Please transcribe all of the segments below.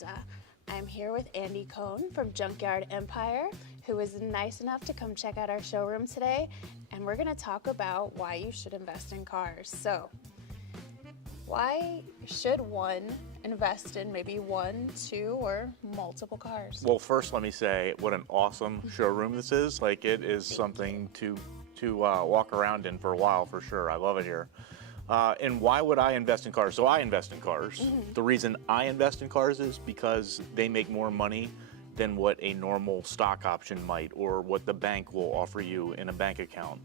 Eliza. I'm here with Andy Cohen from Junkyard Empire, who was nice enough to come check out our showroom today, and we're going to talk about why you should invest in cars. So, why should one invest in maybe one, two, or multiple cars? Well, first let me say what an awesome showroom this is. Like, it is something to walk around in for a while for sure. I love it here. And why would I invest in cars? So I invest in cars. The reason I invest in cars is because they make more money than what a normal stock option might, or what the bank will offer you in a bank account.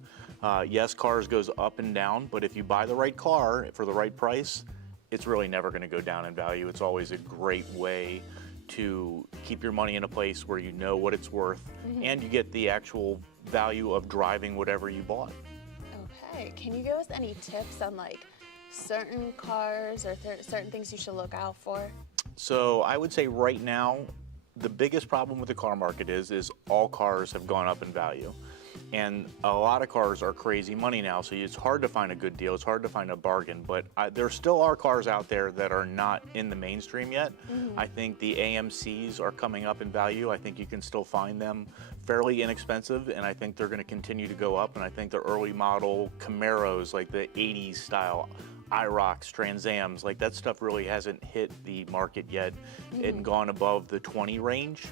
Yes, cars goes up and down, but if you buy the right car for the right price, it's really never going to go down in value. It's always a great way to keep your money in a place where you know what it's worth, and you get the actual value of driving whatever you bought. Okay, can you give us any tips on like certain cars or certain things you should look out for? So I would say right now, the biggest problem with the car market is all cars have gone up in value. And a lot of cars are crazy money now, so it's hard to find a good deal. It's hard to find a bargain, but there still are cars out there that are not in the mainstream yet. I think the AMCs are coming up in value. I think you can still find them fairly inexpensive, and I think they're going to continue to go up. And I think the early model Camaros, like the 80s style IROCs, Trans Ams, like that stuff really hasn't hit the market yet and gone above the 20 range.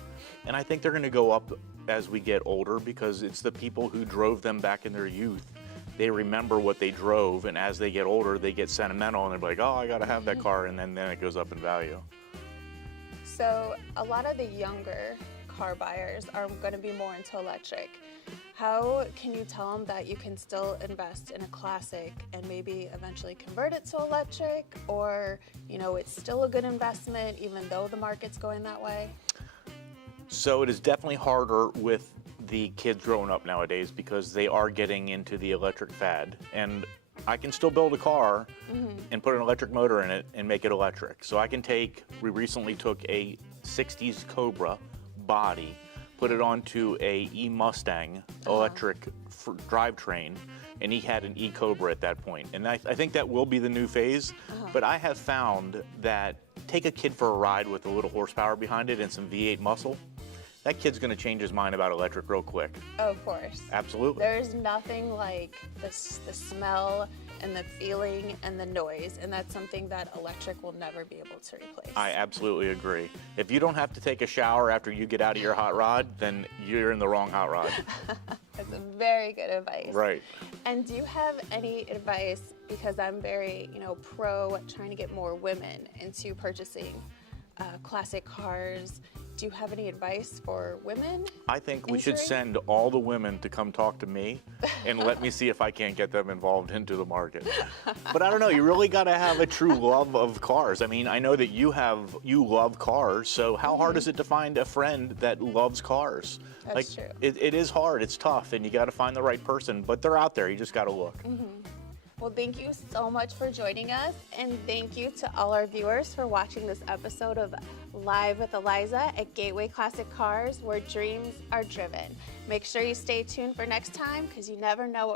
And I think they're going to go up as we get older, because it's the people who drove them back in their youth. They remember what they drove, and as they get older, they get sentimental, and they're like, oh, I got to have that car, and then it goes up in value. So a lot of the younger car buyers are going to be more into electric. How can you tell them that you can still invest in a classic and maybe eventually convert it to electric, or, you know, it's still a good investment even though the market's going that way? So it is definitely harder with the kids growing up nowadays, because they are getting into the electric fad. And I can still build a car and put an electric motor in it and make it electric. So I can we recently took a 60s Cobra body, put it onto a E-Mustang electric drivetrain, and he had an E-Cobra at that point. And I think that will be the new phase, but I have found that take a kid for a ride with a little horsepower behind it and some V8 muscle, that kid's going to change his mind about electric real quick. Oh, of course. Absolutely. There's nothing like the smell and the feeling and the noise, and that's something that electric will never be able to replace. I absolutely agree. If you don't have to take a shower after you get out of your hot rod, then you're in the wrong hot rod. That's very good advice. Right. And do you have any advice, because I'm very, pro trying to get more women into purchasing classic cars. Do you have any advice for women? I think we should send all the women to come talk to me and let me see if I can't get them involved into the market. But I don't know, you really got to have a true love of cars. I mean, I know that you love cars, so how hard is it to find a friend that loves cars? That's true. It is hard, it's tough, and you got to find the right person, but they're out there, you just got to look. Well, thank you so much for joining us, and thank you to all our viewers for watching this episode of Live with Eliza at Gateway Classic Cars, where dreams are driven. Make sure you stay tuned for next time, because you never know what we're